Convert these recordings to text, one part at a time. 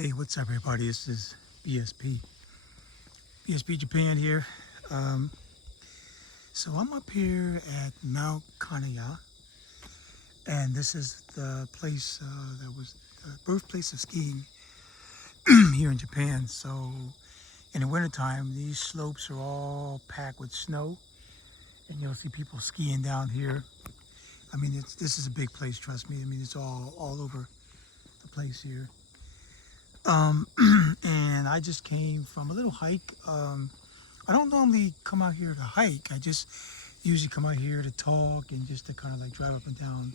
Hey, what's up, everybody? This is BSP. BSP Japan here. Um, so I'm up here at Mount Kanaya, and this is the place that was the birthplace of skiing here in Japan. So in the wintertime, these slopes are all packed with snow, and you'll see people skiing down here. I mean, this is a big place, trust me. I mean, it's all over the place here. Um, and I just came from a little hike. I don't normally come out here to hike. I just usually come out here to talk and just to kind of like drive up and down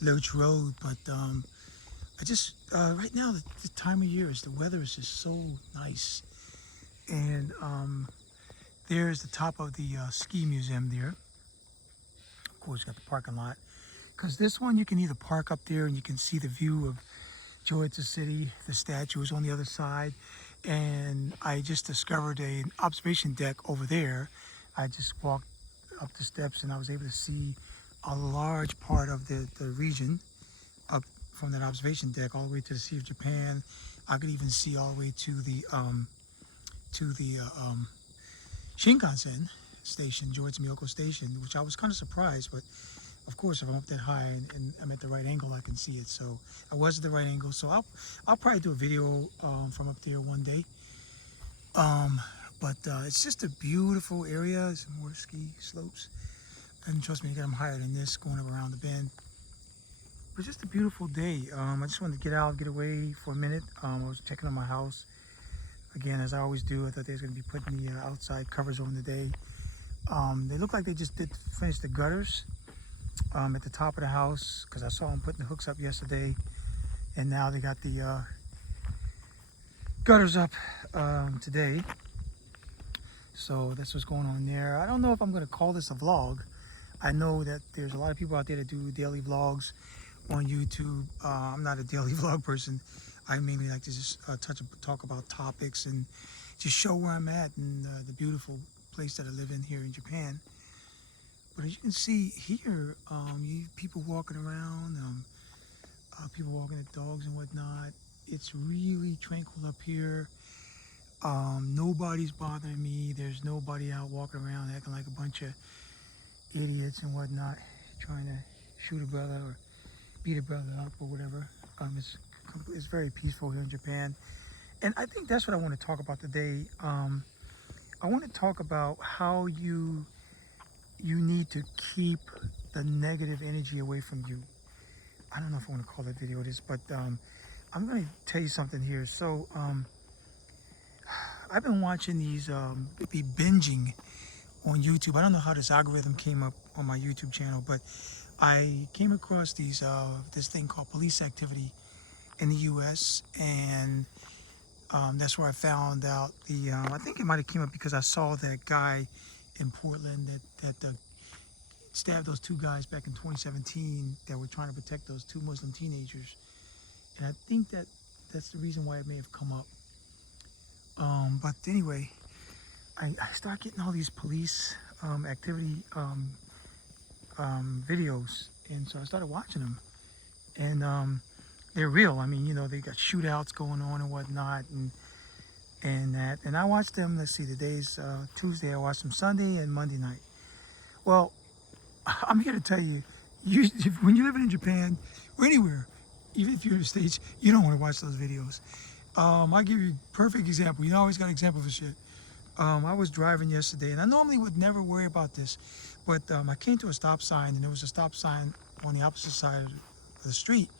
Lurch Road. But I just right now the time of year is the weather is just so nice, and there's the top of the ski museum there. Of course, got the parking lot. Because this one you can either park up there and you can see the view of Georgia City. The statue is on the other side, and I just discovered an observation deck over there. I just walked up the steps and I was able to see a large part of the region up from that observation deck all the way to the Sea of Japan. I could even see all the way to the Shinkansen station, George Miyoko Station, which I was kind of surprised, but of course, if I'm up that high and I'm at the right angle, I can see it. So I was at the right angle. So I'll probably do a video from up there one day. But it's just a beautiful area. Some more ski slopes. And trust me, I got them higher than this going around the bend. But just a beautiful day. I just wanted to get out, get away for a minute. I was checking on my house. Again, as I always do, I thought they was going to be putting the outside covers on today. They look like they just did finish the gutters at the top of the house, because I saw them putting the hooks up yesterday, and now they got the gutters up today. So that's what's going on there. I don't know if I'm going to call this a vlog. I know that there's a lot of people out there that do daily vlogs on YouTube. I'm not a daily vlog person. I mainly like to just talk about topics and just show where I'm at and the beautiful place that I live in here in Japan. But as you can see here, people walking around, people walking their dogs and whatnot. It's really tranquil up here. Nobody's bothering me. There's nobody out walking around acting like a bunch of idiots and whatnot, trying to shoot a brother or beat a brother up or whatever. It's very peaceful here in Japan. And I think that's what I want to talk about today. I want to talk about how you need to keep the negative energy away from you. I don't know if I want to call that video this, but I'm going to tell you something here. So I've been watching these, be binging on YouTube. I don't know how this algorithm came up on my YouTube channel, but I came across this thing called police activity in the U.S. and that's where I found out I think it might have came up because I saw that guy in Portland that stabbed those two guys back in 2017 that were trying to protect those two Muslim teenagers. And I think that's the reason why it may have come up. But anyway, I start getting all these police activity videos, and so I started watching them, and they're real. I mean, they got shootouts going on and whatnot, and I watched them. Let's see, the days Tuesday. I watched them Sunday and Monday night. Well, I'm here to tell you, when you're living in Japan or anywhere, even if you're in the States, you don't want to watch those videos. I'll give you a perfect example. You always got an example for shit. I was driving yesterday, and I normally would never worry about this, but I came to a stop sign, and there was a stop sign on the opposite side of the street.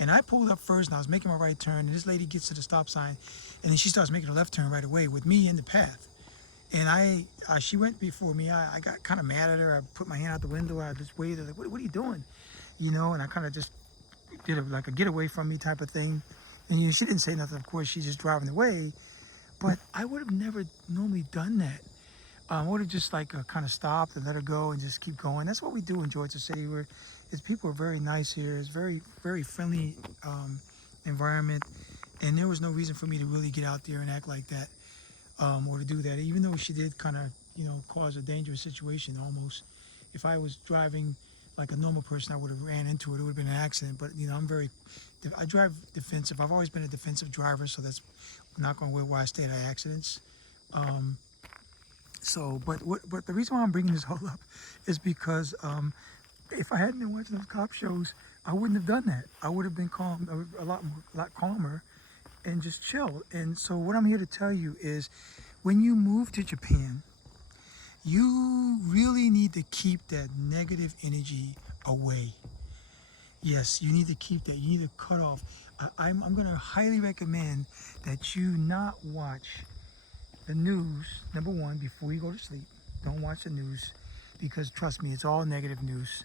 And I pulled up first, and I was making my right turn, and this lady gets to the stop sign, and then she starts making a left turn right away with me in the path. And she went before me. I got kind of mad at her. I put my hand out the window. I just waved, like, what are you doing? And I kind of just did like a get away from me type of thing. And she didn't say nothing, of course. She's just driving away. But I would have never normally done that. I would have just like kind of stopped and let her go and just keep going. That's what we do in Georgia City. People are very nice here. It's very, very friendly environment. And there was no reason for me to really get out there and act like that. Or to do that, even though she did kind of, cause a dangerous situation almost. If I was driving like a normal person, I would have ran into it. It would have been an accident. But you know, I drive defensive. I've always been a defensive driver, so that's not going to where I stay out of accidents. Um, but the reason why I'm bringing this all up is because if I hadn't been watching those cop shows, I wouldn't have done that. I would have been calm, a lot calmer, and just chill. And so what I'm here to tell you is, when you move to Japan, you really need to keep that negative energy away. Yes, you need to keep that. You need to cut off. I'm going to highly recommend that you not watch the news, number one, before you go to sleep. Don't watch the news, because trust me, it's all negative news.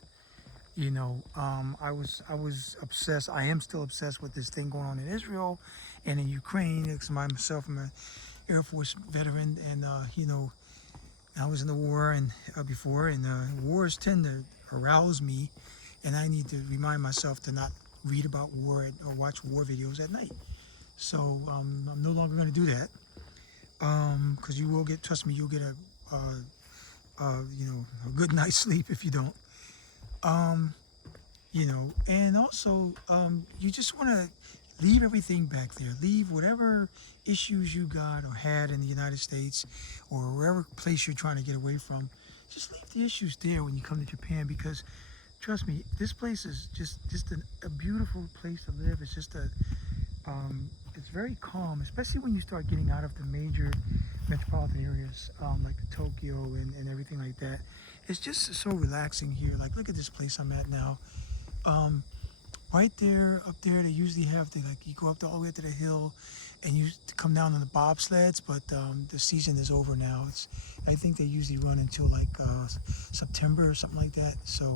You know, I was obsessed. I am still obsessed with this thing going on in Israel and in Ukraine. Because myself, I'm an Air Force veteran, and you know, I was in the war and before, and wars tend to arouse me, and I need to remind myself to not read about war or watch war videos at night. So I'm no longer going to do that, because you will get, trust me, you'll get you know, a good night's sleep if you don't. You know, and also you just want to leave everything back there. Leave whatever issues you got or had in the United States or wherever place you're trying to get away from. Just leave the issues there when you come to Japan, because trust me, this place is just a beautiful place to live. It's just it's very calm, especially when you start getting out of the major metropolitan areas, like the Tokyo and everything like that. It's just so relaxing here. Like, look at this place I'm at now. Right there, up there, they usually have the, like, you go up all the way to the hill, and you come down on the bobsleds. But the season is over now. I think they usually run until like September or something like that. So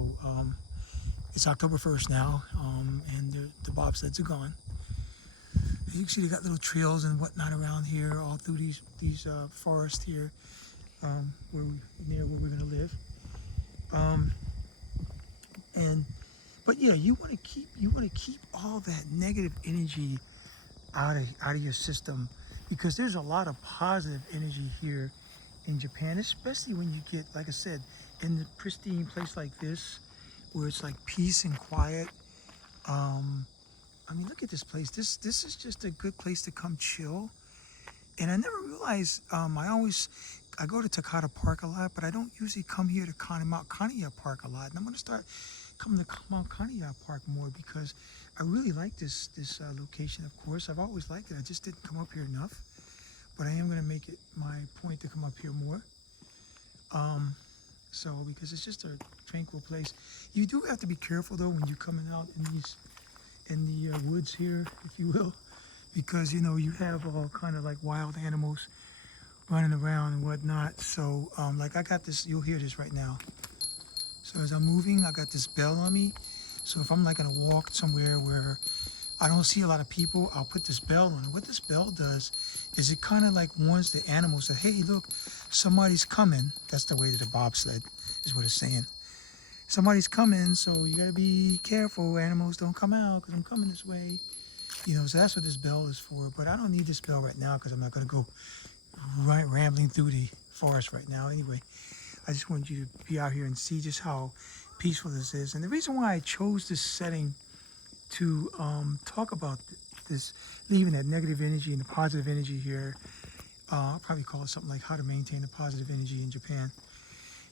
it's October 1st now, and the bobsleds are gone. As you can see, they got little trails and whatnot around here, all through these forests here, near where we're gonna live. But yeah, you want to keep all that negative energy out of your system, because there's a lot of positive energy here in Japan, especially when you get, like I said, in the pristine place like this, where it's like peace and quiet. I mean, look at this place. This is just a good place to come chill. And I never realized, I go to Takata Park a lot, but I don't usually come here to Mount Kaniya Park a lot. And I'm going to start coming to Mount Kaniya Park more, because I really like this location. Of course, I've always liked it. I just didn't come up here enough, but I am going to make it my point to come up here more. So because it's just a tranquil place. You do have to be careful though when you're coming out in the woods here, if you will, because you know you have all kind of like wild animals running around and whatnot. So like I got this, you'll hear this right now. So as I'm moving, I got this bell on me. So if I'm like gonna walk somewhere where I don't see a lot of people, I'll put this bell on. And what this bell does is it kind of like warns the animals that, hey, look, somebody's coming. That's the way that the bobsled is what it's saying. Somebody's coming, so you gotta be careful. Animals, don't come out because I'm coming this way. You know, so that's what this bell is for. But I don't need this bell right now because I'm not gonna go rambling through the forest right now. Anyway, I just want you to be out here and see just how peaceful this is. And the reason why I chose this setting to talk about this, leaving that negative energy and the positive energy here, I'll probably call it something like how to maintain the positive energy in Japan,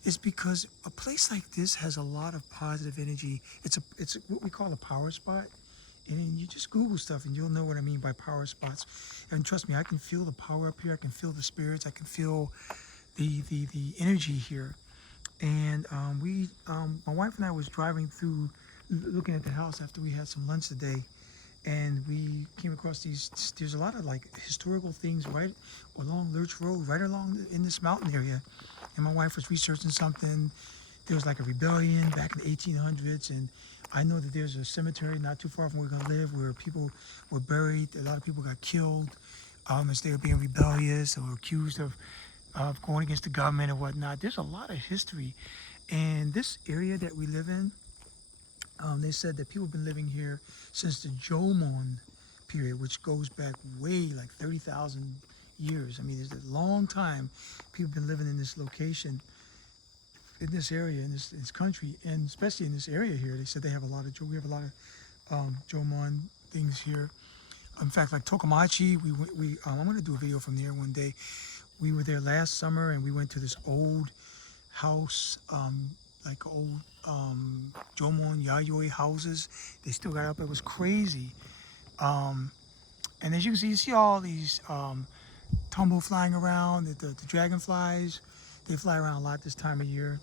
is because a place like this has a lot of positive energy. It's what we call a power spot. And then you just Google stuff and you'll know what I mean by power spots. And trust me, I can feel the power up here. I can feel the spirits. I can feel the energy here. And my wife and I was driving through, looking at the house after we had some lunch today, and we came across there's a lot of like historical things right along Lurch Road, right along in this mountain area. And my wife was researching something. There was like a rebellion back in the 1800s, and I know that there's a cemetery not too far from where we're gonna live where people were buried. A lot of people got killed as they were being rebellious or accused of going against the government or whatnot. There's a lot of history. And this area that we live in, they said that people have been living here since the Jomon period, which goes back way like 30,000 years. I mean, it's a long time people have been living in this location. in this area, in this country, and especially in this area here, they said they have a lot of we have a lot of Jomon things here. In fact, like Tokomachi, I'm going to do a video from there one day. We were there last summer, and we went to this old house, like old Jomon Yayoi houses. They still got up. It was crazy. And as you can see, you see all these tumble flying around. The dragonflies, they fly around a lot this time of year.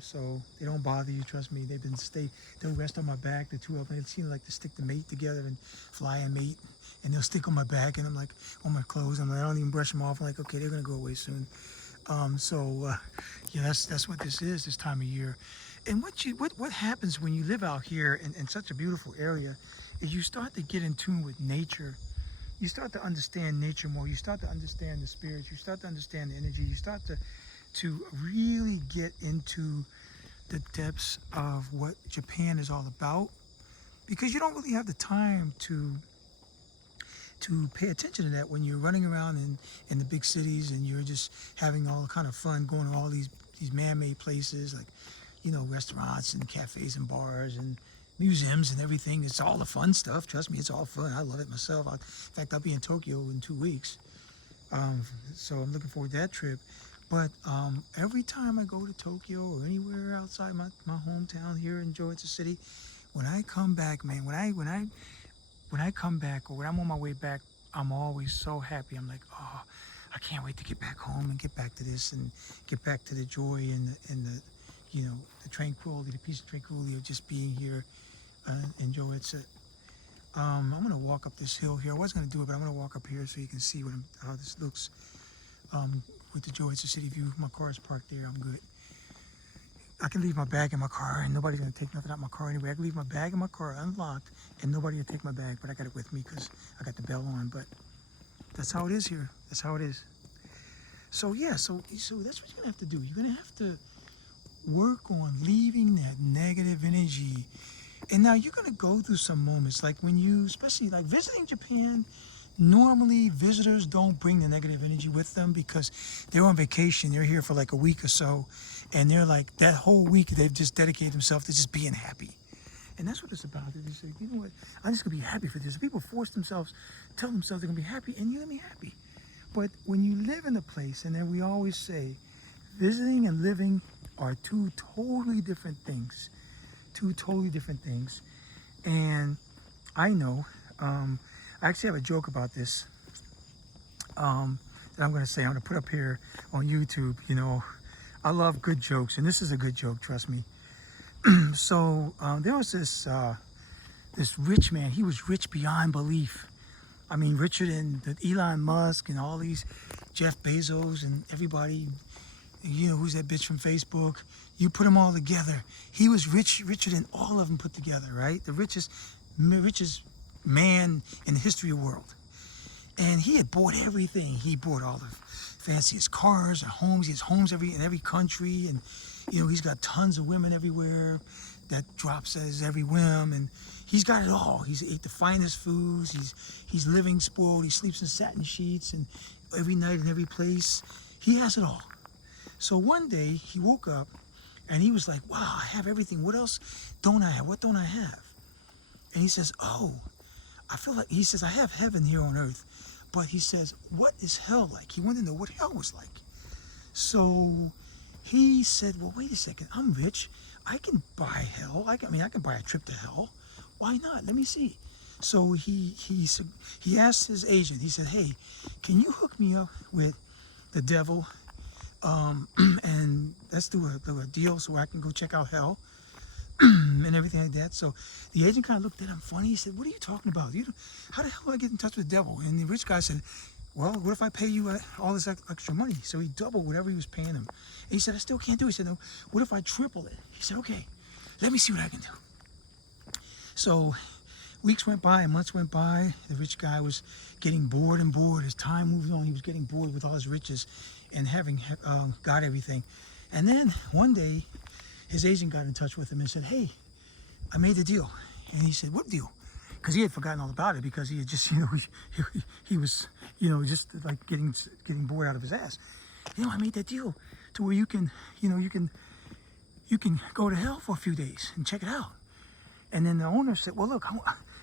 So they don't bother you. Trust me. They'll rest on my back. The two of them, they seem like to stick the mate together and fly and mate. And they'll stick on my back, and I'm like on my clothes. I'm like, I don't even brush them off. I'm like, okay, they're gonna go away soon. Yeah, that's what this is this time of year. And what happens when you live out here in such a beautiful area is you start to get in tune with nature. You start to understand nature more. You start to understand the spirits. You start to understand the energy. You start to really get into the depths of what Japan is all about, because you don't really have the time to pay attention to that when you're running around in the big cities and you're just having all kind of fun going to all these man-made places, like, you know, restaurants and cafes and bars and museums and everything. It's all the fun stuff. Trust me, it's all fun. I love it myself. In fact, I'll be in Tokyo in 2 weeks. So I'm looking forward to that trip. But every time I go to Tokyo or anywhere outside my hometown here in Joetsu City, when I come back, man, when I come back or when I'm on my way back, I'm always so happy. I'm like, oh, I can't wait to get back home and get back to this and get back to the joy and the you know, the tranquility, the peace and tranquility of just being here in Joetsu. I'm gonna walk up this hill here. I was gonna do it, but I'm gonna walk up here so you can see how this looks with the Joetsu City view. My car is parked there. I'm good. I can leave my bag in my car and nobody's gonna take nothing out of my car anyway. I can leave my bag in my car unlocked and nobody will take my bag, but I got it with me because I got the bell on. But that's how it is here. That's how it is. So yeah, so that's what you're gonna have to do. You're gonna have to work on leaving that negative energy. And now you're gonna go through some moments, like when you, especially like visiting Japan, normally visitors don't bring the negative energy with them because they're on vacation. They're here for like a week or so, and they're like, that whole week they've just dedicated themselves to just being happy. And that's what it's about. They say, you know what, I'm just gonna be happy for this. People force themselves, tell themselves they're gonna be happy, and you're gonna be happy. But when you live in a place, and then we always say, visiting and living are two totally different things. Two totally different things. And I know, I actually have a joke about this that I'm going to say. I'm going to put up here on YouTube. You know, I love good jokes, and this is a good joke, trust me. So there was this rich man. He was rich beyond belief. I mean, richer than Elon Musk and all these Jeff Bezos and everybody. You know, who's that bitch from Facebook? You put them all together. He was richer than all of them put together, right? The richest man in the history of the world. And he had bought everything. He bought all the fanciest cars and homes. He has homes in every country. And, you know, he's got tons of women everywhere that drops at his every whim. And he's got it all. He's ate the finest foods. He's living spoiled. He sleeps in satin sheets and every night in every place. He has it all. So one day he woke up and he was like, wow, I have everything. What else don't I have? What don't I have? And he says, oh, I feel like, he says, I have heaven here on earth. But he says, what is hell like? He wanted to know what hell was like. So he said, well, wait a second. I'm rich. I can buy hell. I can buy a trip to hell. Why not? Let me see. So he asked his agent, he said, hey, can you hook me up with the devil? And let's do a deal so I can go check out hell and everything like that. So the agent kind of looked at him funny. He said, what are you talking about? How the hell do I get in touch with the devil? And the rich guy said, well, what if I pay you all this extra money? So he doubled whatever he was paying him. And he said, I still can't do it. He said, no, what if I triple it? He said, okay, let me see what I can do. So weeks went by and months went by. The rich guy was getting bored and bored. As time moved on, he was getting bored with all his riches and having got everything. And then one day, his agent got in touch with him and said, hey, I made the deal. And he said, what deal? Because he had forgotten all about it because he had just, you know, he was, you know, just like getting bored out of his ass. You know, I made that deal to where you can, you can go to hell for a few days and check it out. And then the owner said, well, look,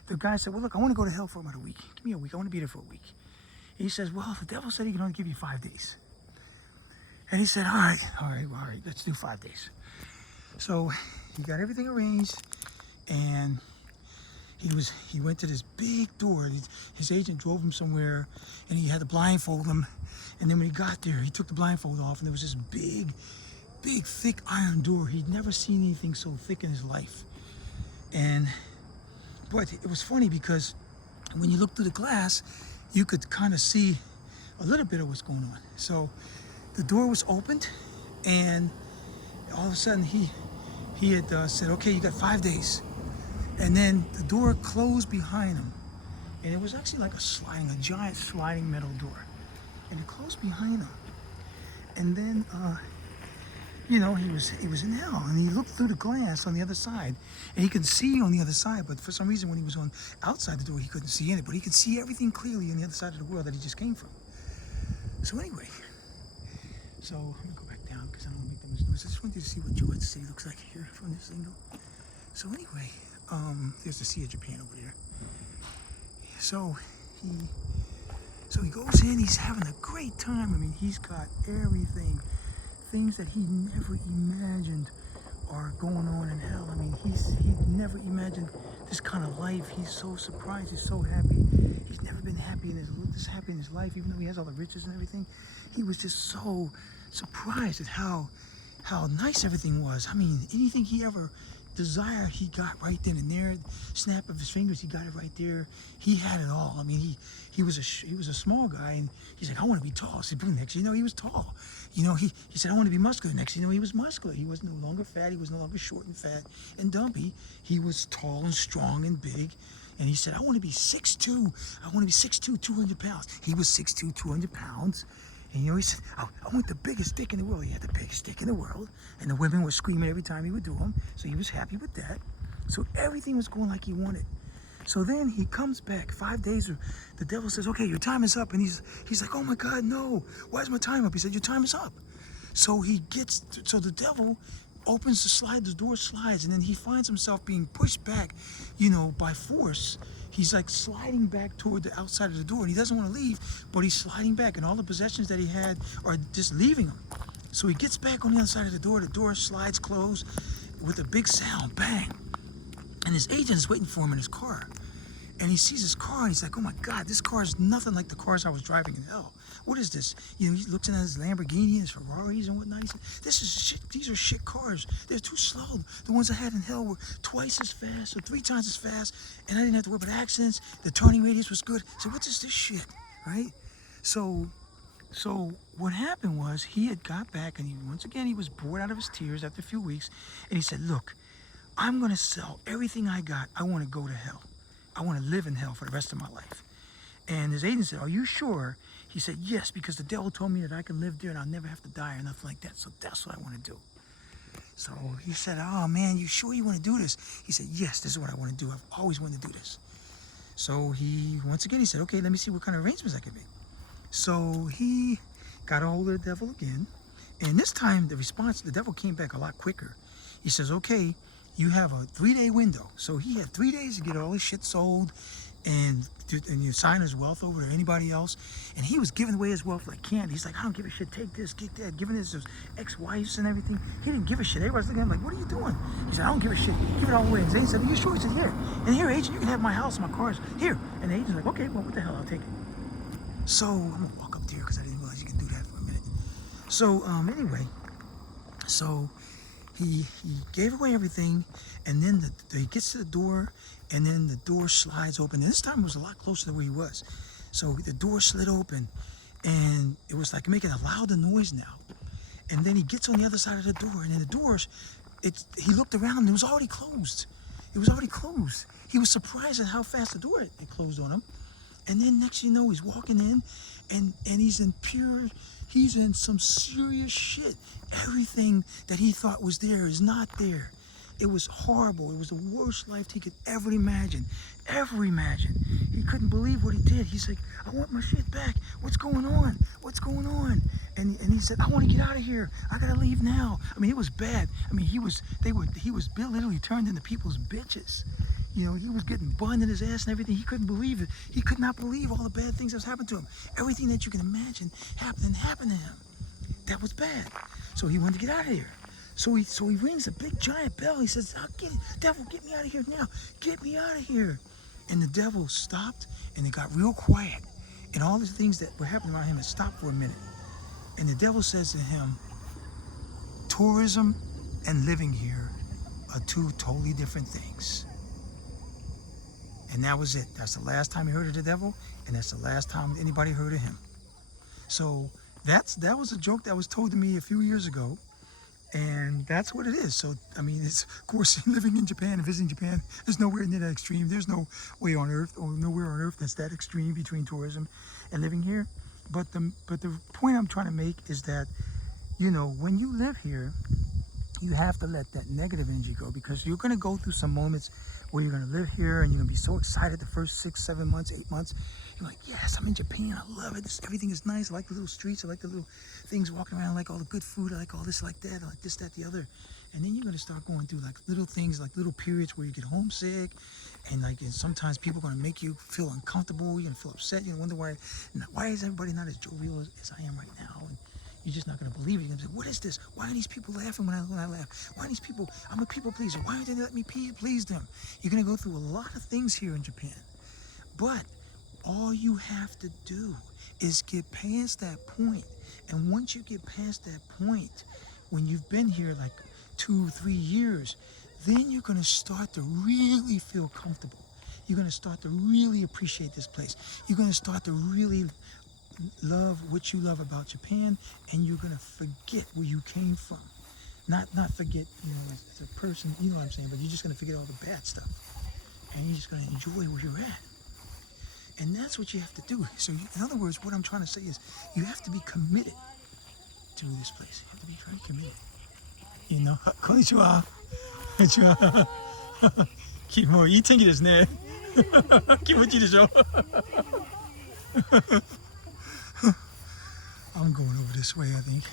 the guy said, well, look, I want to go to hell for about a week. Give me a week. I want to be there for a week. And he says, well, the devil said he can only give you 5 days. And he said, all right, let's do 5 days. So he got everything arranged, and he went to this big door. His agent drove him somewhere, and he had to blindfold him. And then when he got there, he took the blindfold off, and there was this big, thick iron door. He'd never seen anything so thick in his life. But it was funny because when you looked through the glass, you could kind of see a little bit of what's going on. So the door was opened, and all of a sudden he had said, okay, you got 5 days. And then the door closed behind him, and it was actually like a giant sliding metal door, and it closed behind him. And then he was in hell, and he looked through the glass on the other side, and he could see on the other side, but for some reason when he was on outside the door, he couldn't see in it, but he could see everything clearly on the other side of the world that he just came from. So anyway, I'm gonna go back down because I don't want to make that much noise. I just wanted you to see what George City looks like here from this angle. So anyway, there's the Sea of Japan over there. So he goes in, he's having a great time. I mean, he's got everything. Things that he never imagined are going on in hell. I mean, he never imagined this kind of life. He's so surprised. He's so happy. He's never been this happy in his life, even though he has all the riches and everything. He was just so surprised at how nice everything was. I mean, anything he ever desired, he got right then and there. Snap of his fingers, he got it right there. He had it all. I mean, he was a small guy, and he's like, I want to be tall. So next, he was tall. He said, I want to be muscular. Next, he was muscular. He was no longer fat. He was no longer short and fat and dumpy. He was tall and strong and big. And he said, I want to be 6'2". I want to be 6'2", 200 pounds. He was 6'2", 200 pounds. And he said, I want the biggest dick in the world. He had the biggest dick in the world. And the women were screaming every time he would do them. So he was happy with that. So everything was going like he wanted. So then he comes back 5 days. The devil says, okay, your time is up. And he's like, oh my God, no. Why is my time up? He said, your time is up. So the devil opens the door slides, and then he finds himself being pushed back, by force. He's like sliding back toward the outside of the door, and he doesn't want to leave, but he's sliding back, and all the possessions that he had are just leaving him. So he gets back on the other side of the door slides closed with a big sound, bang. And his agent is waiting for him in his car. And he sees his car, and he's like, oh my God, this car is nothing like the cars I was driving in hell. What is this? He looks at his Lamborghini and his Ferraris and whatnot. He said, this is shit. These are shit cars. They're too slow. The ones I had in hell were twice as fast or 3 times as fast, and I didn't have to worry about accidents. The turning radius was good. So what is this shit, right? So what happened was he had got back, and once again he was bored out of his tears after a few weeks, and he said, look, I'm going to sell everything I got. I want to go to hell. I want to live in hell for the rest of my life. And his agent said, are you sure? He said, yes, because the devil told me that I can live there and I'll never have to die or nothing like that. So that's what I want to do. So he said, oh man, you sure you want to do this? He said, yes, this is what I want to do. I've always wanted to do this. So once again, he said, okay, let me see what kind of arrangements I can make. So he got a hold of the devil again. And this time the devil came back a lot quicker. He says, okay, you have a 3-day window. So he had 3 days to get all his shit sold and you sign his wealth over to anybody else. And he was giving away his wealth like candy. He's like, I don't give a shit. Take this, get that. Giving this to his ex-wives and everything. He didn't give a shit. Everybody's looking at him like, what are you doing? He said, I don't give a shit. Give it all away. And Zane said, are you sure? He said, here. And here, agent, you can have my house, my cars. Here. And the agent's like, okay, well, what the hell? I'll take it. So I'm going to walk up there because I didn't realize you can do that for a minute. So anyway, he gave away everything, and then he gets to the door, and then the door slides open. And this time it was a lot closer to where he was. So the door slid open, and it was like making a louder noise now. And then he gets on the other side of the door, and then the doors, he looked around, and it was already closed. It was already closed. He was surprised at how fast the door had closed on him. And then next you know, he's walking in, and he's in some serious shit. Everything that he thought was there is not there. It was horrible. It was the worst life he could ever imagine. Ever imagine. He couldn't believe what he did. He's like, I want my shit back. What's going on? What's going on? And he said, I want to get out of here. I gotta leave now. I mean, it was bad. I mean, he was literally turned into people's bitches. You know, he was getting bunned in his ass and everything. He couldn't believe it. He could not believe all the bad things that was happening to him. Everything that you can imagine happened to him. That was bad. So he wanted to get out of here. So he rings a big giant bell. He says, oh, devil, get me out of here now. Get me out of here. And the devil stopped, and it got real quiet. And all the things that were happening around him had stopped for a minute. And the devil says to him, tourism and living here are two totally different things. And that was it. That's the last time he heard of the devil, and that's the last time anybody heard of him. So that was a joke that was told to me a few years ago, and that's what it is. So, I mean, it's, of course, living in Japan and visiting Japan, there's nowhere near that extreme. There's no way on earth, or nowhere on earth that's that extreme between tourism and living here. But the point I'm trying to make is that, you know, when you live here, you have to let that negative energy go, because you're going to go through some moments where you're going to live here and you're going to be so excited the first 6, 7 months, 8 months. You're like, yes, I'm in Japan. I love it. Everything is nice. I like the little streets. I like the little things walking around. I like all the good food. I like all this, like that. I like this, that, the other. And then you're going to start going through like little things, like little periods where you get homesick. And sometimes people are going to make you feel uncomfortable. You're going to feel upset. You're going to wonder why is everybody not as jovial as I am right now? And you're just not going to believe it. You're going to say, what is this? Why are these people laughing when I laugh? Why are these people, I'm a people pleaser. Why aren't they let me please them? You're going to go through a lot of things here in Japan. But all you have to do is get past that point. And once you get past that point, when you've been here like 2, 3 years, then you're going to start to really feel comfortable. You're going to start to really appreciate this place. You're going to start to really love what you love about Japan, and you're going to forget where you came from. Not forget, you know, as a person, you know what I'm saying, but you're just going to forget all the bad stuff. And you're just going to enjoy where you're at. And that's what you have to do. So in other words, what I'm trying to say is you have to be committed to this place. You have to be very committed. You know, konnichiwa. Konnichiwa. もういい天気ですね。気持ちいいでしょ。I'm going over this way, I think.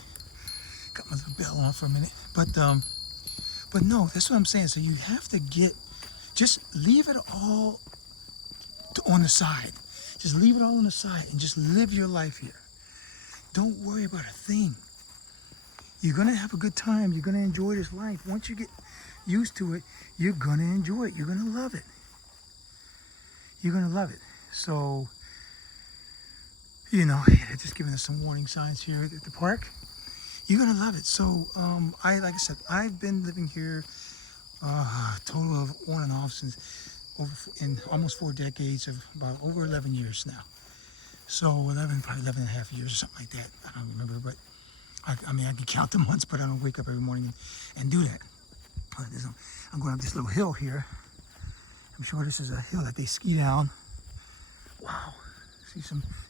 Got my little bell on for a minute. But no, that's what I'm saying. So you have to just leave it all on the side. Just leave it all on the side and just live your life here. Don't worry about a thing. You're going to have a good time. You're going to enjoy this life. Once you get used to it, you're going to enjoy it. You're going to love it. You're going to love it. So, you know, they're just giving us some warning signs here at the park. You're going to love it. So, like I said, I've been living here a total of on and off since in almost 4 decades, of about over 11 years now. So probably 11 and a half years or something like that. I don't remember, but I mean, I can count the months, but I don't wake up every morning and do that. I'm going up this little hill here. I'm sure this is a hill that they ski down. Wow.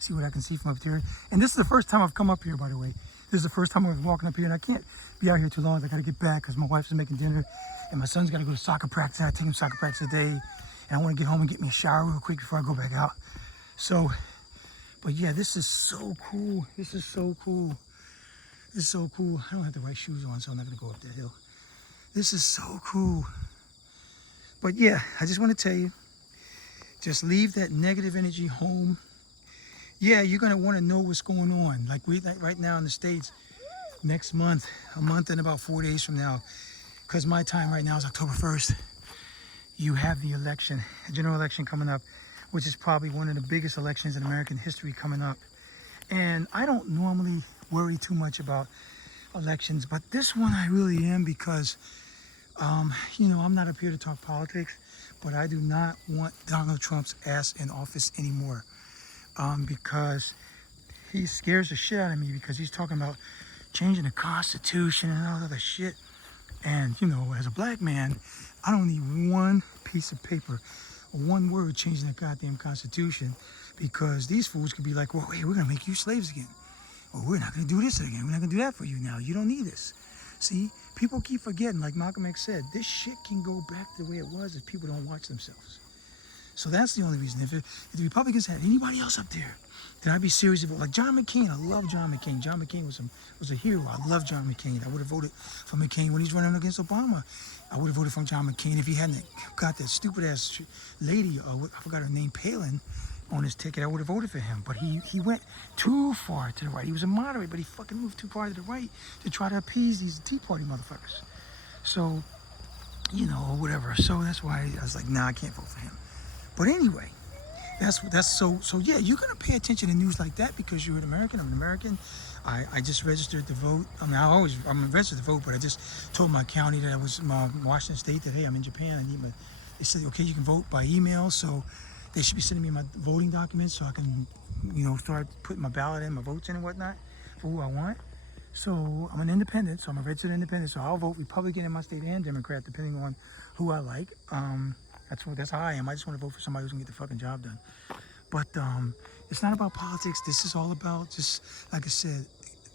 See what I can see from up here. And this is the first time I've come up here, by the way. This is the first time I was walking up here, and I can't be out here too long. I got to get back because my wife's making dinner, and my son's got to go to soccer practice. I take him soccer practice today, and I want to get home and get me a shower real quick before I go back out. So, but yeah, this is so cool. This is so cool. This is so cool. I don't have the right shoes on, so I'm not going to go up that hill. This is so cool. But yeah, I just want to tell you, just leave that negative energy home. Yeah, you're going to want to know what's going on. Like right now in the States, next month, a month and about 4 days from now, because my time right now is October 1st, you have the election, a general election coming up, which is probably one of the biggest elections in American history coming up. And I don't normally worry too much about elections, but this one I really am because, you know, I'm not up here to talk politics, but I do not want Donald Trump's ass in office anymore. Because he scares the shit out of me, because he's talking about changing the Constitution and all that other shit. And, you know, as a black man, I don't need one piece of paper or one word changing the goddamn Constitution, because these fools could be like, well, wait, we're going to make you slaves again. Or we're not going to do this again. We're not going to do that for you now. You don't need this. See, people keep forgetting, like Malcolm X said, this shit can go back to the way it was if people don't watch themselves. So that's the only reason. If the Republicans had anybody else up there, then I'd be serious about, like John McCain. I love John McCain. John McCain was a hero. I love John McCain. I would have voted for McCain when he's running against Obama. I would have voted for John McCain if he hadn't got that stupid ass lady, I forgot her name, Palin, on his ticket. I would have voted for him. But he went too far to the right. He was a moderate, but he fucking moved too far to the right to try to appease these Tea Party motherfuckers. So, you know, or whatever. So that's why I was like, nah, I can't vote for him. But anyway, that's so yeah, you're gonna pay attention to news like that because you're an American. I'm an American. I just registered to vote. I mean, I'm registered to vote, but I just told my county that I was Washington State that hey, I'm in Japan. They said okay, you can vote by email, so they should be sending me my voting documents so I can, you know, start putting my ballot in, my votes in and whatnot for who I want. So I'm an independent, so I'm a registered independent, so I'll vote Republican in my state and Democrat depending on who I like. That's how I am. I just want to vote for somebody who's gonna get the fucking job done. But it's not about politics. This is all about just, like I said,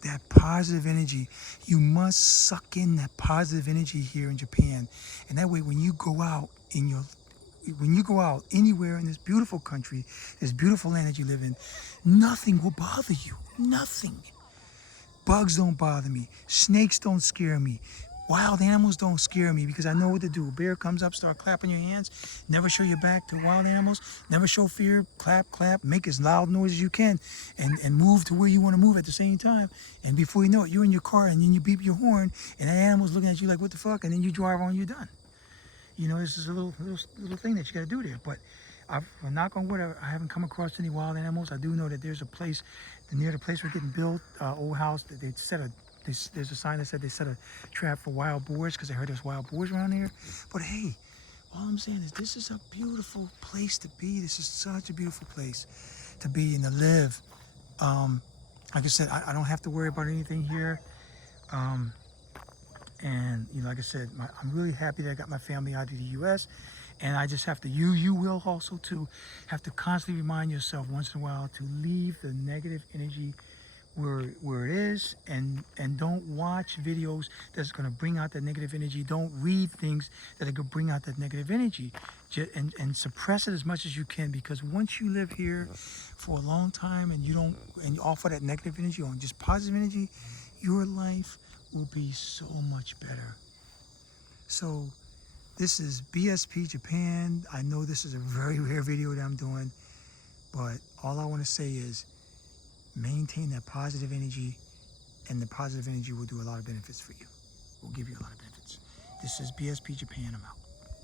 that positive energy. You must suck in that positive energy here in Japan, and that way, when you go out anywhere in this beautiful country, this beautiful land that you live in, nothing will bother you. Nothing. Bugs don't bother me. Snakes don't scare me. Wild animals don't scare me because I know what to do. A bear comes up, start clapping your hands. Never show your back to wild animals. Never show fear. Clap, clap. Make as loud noise as you can and move to where you want to move at the same time. And before you know it, you're in your car and then you beep your horn and that animal's looking at you like, what the fuck? And then you drive on, you're done. You know, this is a little thing that you got to do there. But I'm knock on wood, I haven't come across any wild animals. I do know that there's a place near the place we're getting built, old house, that they set there's a sign that said they set a trap for wild boars because they heard there's wild boars around here. But hey, all I'm saying is this is a beautiful place to be. This is such a beautiful place to be and to live. Like I said, I don't have to worry about anything here. And you know, like I said, I'm really happy that I got my family out of the U.S. And I just have to, you will also too, have to constantly remind yourself once in a while to leave the negative energy where it is, and don't watch videos that's going to bring out that negative energy. Don't read things that are going to bring out that negative energy, and suppress it as much as you can, because once you live here for a long time and you offer that negative energy on just positive energy, your life will be so much better. So this is BSP Japan. I know this is a very rare video that I'm doing, but all I want to say is maintain that positive energy, and the positive energy will do a lot of benefits for you. Will give you a lot of benefits. This is BSP Japan. I'm out.